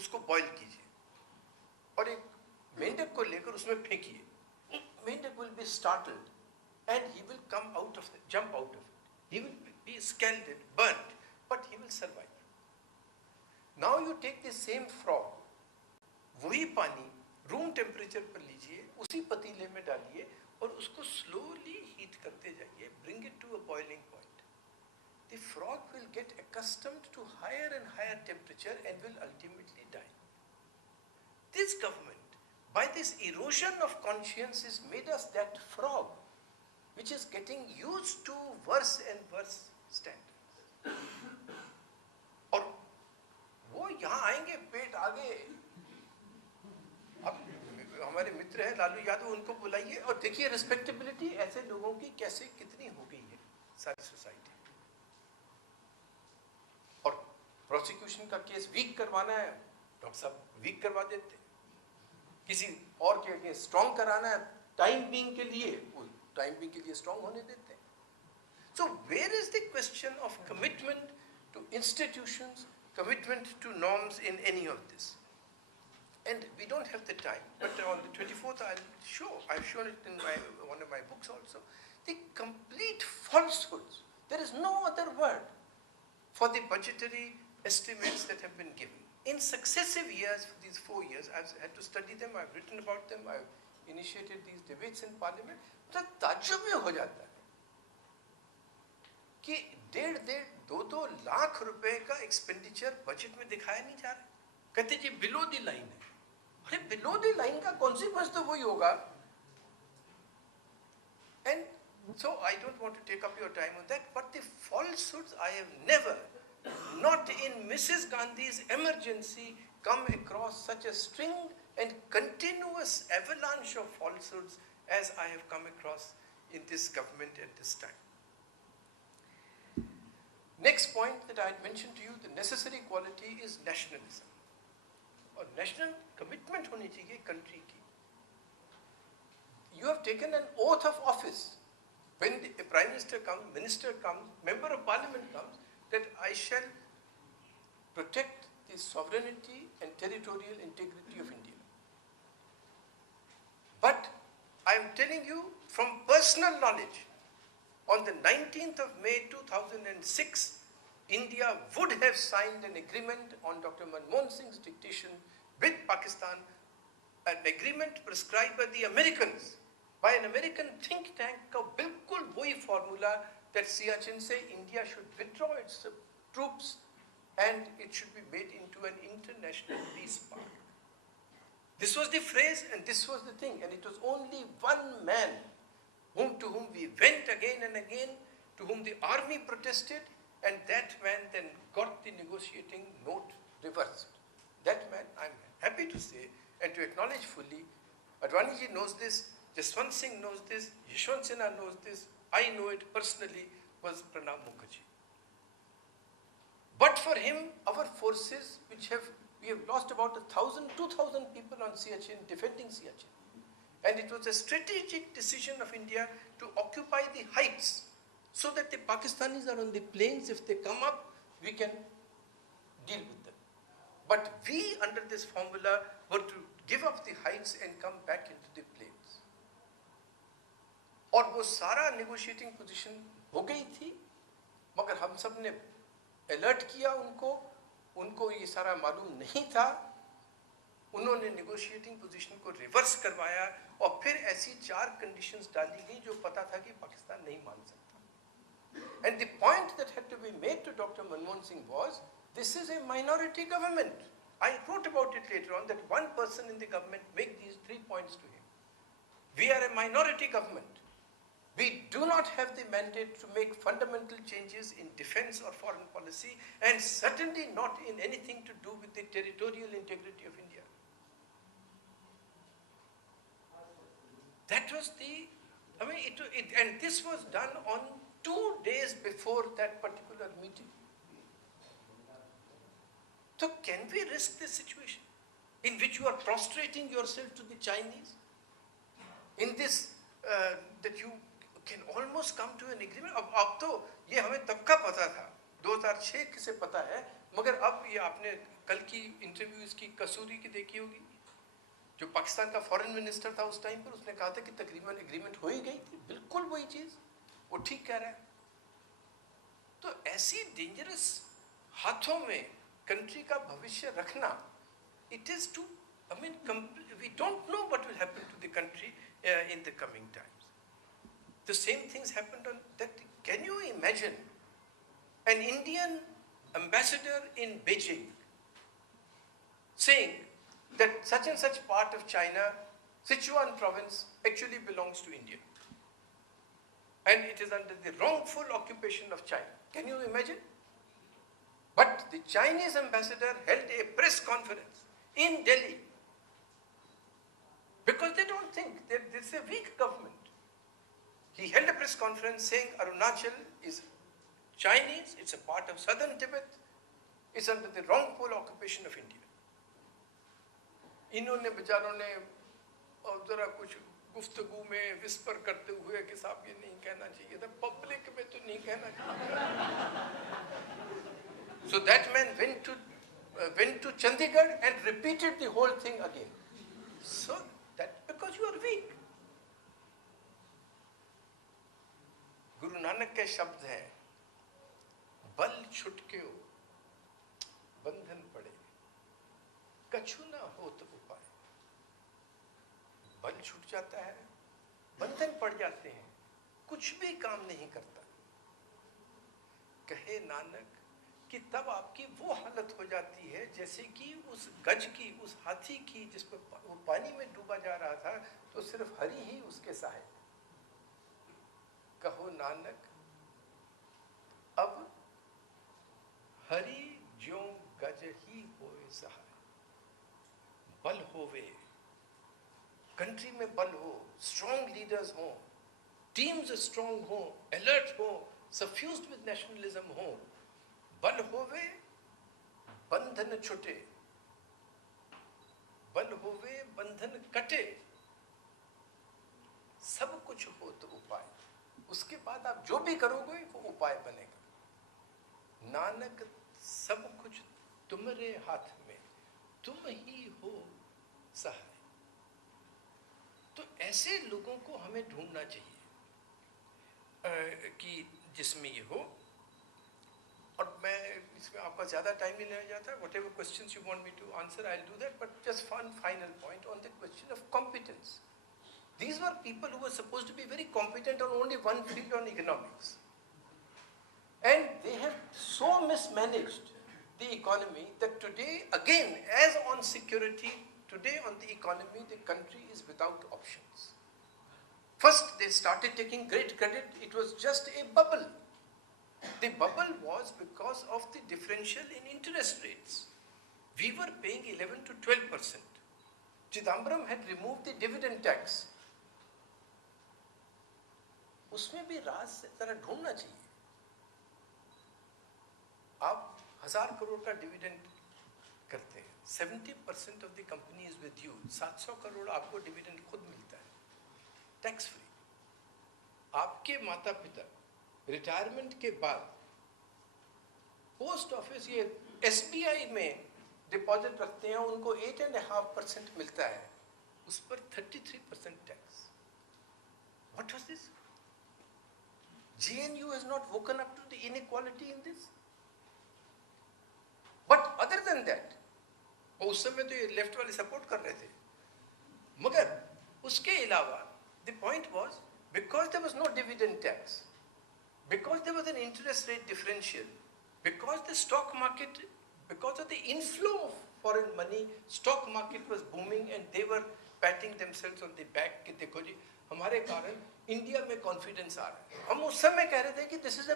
उसको बॉईल कीजिए और एक मेंढक को लेकर उसमें फेंकिए. Medak will be startled and he will come out of it, jump out of it. He will be scalded, burnt, but he will survive. Now you take the same frog, वही पानी room temperature पर लीजिए, उसी पतीले में डालिए और उसको slowly heat करते जाइए, bring it to a boiling point. The frog will get accustomed to higher and higher temperature and will ultimately die. This government, by this erosion of conscience, has made us that frog which is getting used to worse and worse standards. और वो यहाँ आएंगे पेट आगे. अब हमारे मित्र हैं लालू यादव, उनको बुलाइए और देखिए रिस्पेक्टेबिलिटी ऐसे लोगों की कैसे कितनी हो गई है सारी सोसाइटी. और प्रोसिक्यूशन का केस वीक करवाना है, डॉक्टर साहब वीक करवा देते. किसी और के अगेंस्ट स्ट्रॉन्ग कराना है टाइम बीइंग के लिए, वो टाइम बीइंग के लिए स्ट्रॉन्ग होने देते हैं. So where is the question of commitment to institutions, commitment to norms in any of this? And we don't have the time, but on the 24th I've shown it in one of my books also, the complete falsehoods. There is no other word for the budgetary estimates that have been given. In successive years, for these 4 years, I've had to study them, I've written about them, I've initiated these debates in parliament. तो ताज्जुब में हो जाता है कि 1.5-2 लाख रुपए का expenditure budget में दिखाया नहीं जा रहा. कहते जी बिलो द लाइन है. अरे बिलो द लाइन का कॉन्सिक्वेंस तो वही होगा. And so I don't want to take up your time on that, but the falsehoods I have never, not in Mrs. Gandhi's emergency, come across such a string and continuous avalanche of falsehoods as I have come across in this government at this time. Next point that I had mentioned to you, the necessary quality is nationalism. और national commitment होनी चाहिए country की. You have taken an oath of office. When the Prime Minister comes, Minister comes, Member of Parliament comes, that I shall protect the sovereignty and territorial integrity of India. But I am telling you from personal knowledge, on the 19th of May 2006, India would have signed an agreement on Dr. Manmohan Singh's dictation with Pakistan, an agreement prescribed by the Americans, by an American think tank का बिल्कुल वही formula that Siachen say India should withdraw its troops and it should be made into an international peace park. This was the phrase and this was the thing, and it was only one man to whom we went again and again, to whom the army protested, and that man then got the negotiating note reversed. That man, I'm happy to say and to acknowledge fully, Advaniji knows this, Jaswant Singh knows this, Yashwant Sinha knows this, I know it personally, was Pranab Mukherjee. But for him, our forces, we have lost about 1,000, 2,000 people on Siachen, defending Siachen. And it was a strategic decision of India to occupy the heights so that the Pakistanis are on the plains. If they come up, we can deal with them. But we, under this formula, were to give up the heights and come back into the plains. और वो सारा negotiating position हो गई थी, मगर हम सब ने alert किया उनको ये सारा मालूम नहीं था. उन्होंने negotiating position को reverse करवाया और फिर ऐसी 4 conditions डाली गई जो पता था कि पाकिस्तान नहीं मान सकता. And the point that had to be made to Dr. Manmohan Singh was, this is a minority government. I wrote about it later on, that one person in the government made these 3 points to him. We are a minority government. We do not have the mandate to make fundamental changes in defense or foreign policy, and certainly not in anything to do with the territorial integrity of India. That was and this was done on 2 days before that particular meeting. So can we risk this situation in which you are prostrating yourself to the Chinese? In this, that you can almost come to an agreement. अब तो ये हमें तब का पता था, 2006 से पता है, मगर अब ये आपने कल की इंटरव्यू इसकी कसूरी की देखी होगी, जो पाकिस्तान का फॉरेन मिनिस्टर था उस टाइम पर, उसने कहा था कि तकरीबन एग्रीमेंट हो ही गई थी, बिल्कुल वही चीज, वो ठीक कह रहा है। तो ऐसी डेंजरस हाथों में कंट्री का भविष्य रखना, it is to, I mean, we don't know what will happen to the country in the coming times. The same things happened on that. Can you imagine an Indian ambassador in Beijing saying that such and such part of China, Sichuan province, actually belongs to India and it is under the wrongful occupation of China? Can you imagine? But the Chinese ambassador held a press conference in Delhi because they don't think that this is a weak government. He held a press conference saying Arunachal is Chinese, it's a part of southern Tibet, it's under the wrongful occupation of India. इन्होंने बेचारों ने जरा कुछ गुफ्तगू में whisper करते हुए कि साहब ये नहीं कहना चाहिए था, पब्लिक में तो नहीं कहना चाहिए। So that man went to Chandigarh and repeated the whole thing again. So that because you are weak. Guru Nanak के शब्द हैं, बल छुटक्यो बंधन पड़े, कछु ना होत उपाय। बल छूट जाता है, बंधन पड़ जाते हैं, कुछ भी काम नहीं करता। कहे नानक कि तब आपकी वो हालत हो जाती है जैसे कि उस गज की, उस हाथी की जिस पर वो पानी में डूबा जा रहा था, तो सिर्फ हरि ही उसके सहाय। कहो नानक अब हरि ज्यों गज ही होए सहाय। बल होवे, कंट्री में बल हो, स्ट्रॉन्ग लीडर्स हो, टीम्स स्ट्रॉन्ग हो, अलर्ट हो, सफ्यूज्ड विद नेशनलिज्म हो। बल होवे बंधन छुटे, बल होवे बंधन कटे, सब कुछ हो तो उपाय। उसके बाद आप जो भी करोगे वो उपाय बनेगा। नानक सब कुछ तुम्हारे हाथ में, तुम ही हो सहाय। तो ऐसे लोगों को हमें ढूंढना चाहिए कि जिसमें ये हो। और मैं इसमें आपका ज्यादा टाइम नहीं लेना चाहता। Whatever questions you want me to answer, I will do that, but just one final point on the question of competence. These were people who were supposed to be very competent on only one field, on economics. And they have so mismanaged the economy that today, again, as on security, today on the economy, the country is without options. First, they started taking great credit. It was just a bubble. The bubble was because of the differential in interest rates. We were paying 11 to 12%. Chidambaram had removed the dividend tax. उसमें भी राज जरा ढूंढना चाहिए। आप 1000 करोड़ का dividend करते हैं, 70% of the company is with you, 700 crore आपको डिविडेंड खुद मिलता है, टैक्स फ्री। आपके माता पिता रिटायरमेंट के बाद पोस्ट ऑफिस, ये एसबीआई में डिपॉजिट रखते हैं, उनको 8.5% मिलता है, उस पर 33% tax. What was this? GNU has not woken up to the inequality in this. But other than that, उस समय तो ये लेफ्ट वाले सपोर्ट कर रहे थे, मगर उसके अलावा the point was because there was no dividend tax, because there was an interest rate differential, because the stock market, because of the inflow of foreign money, stock market was booming and they were patting themselves on the back कि देखो जी हमारे कारण India में confidence आ रहा है। हम उस समय कह रहे थे कि दिस इज अ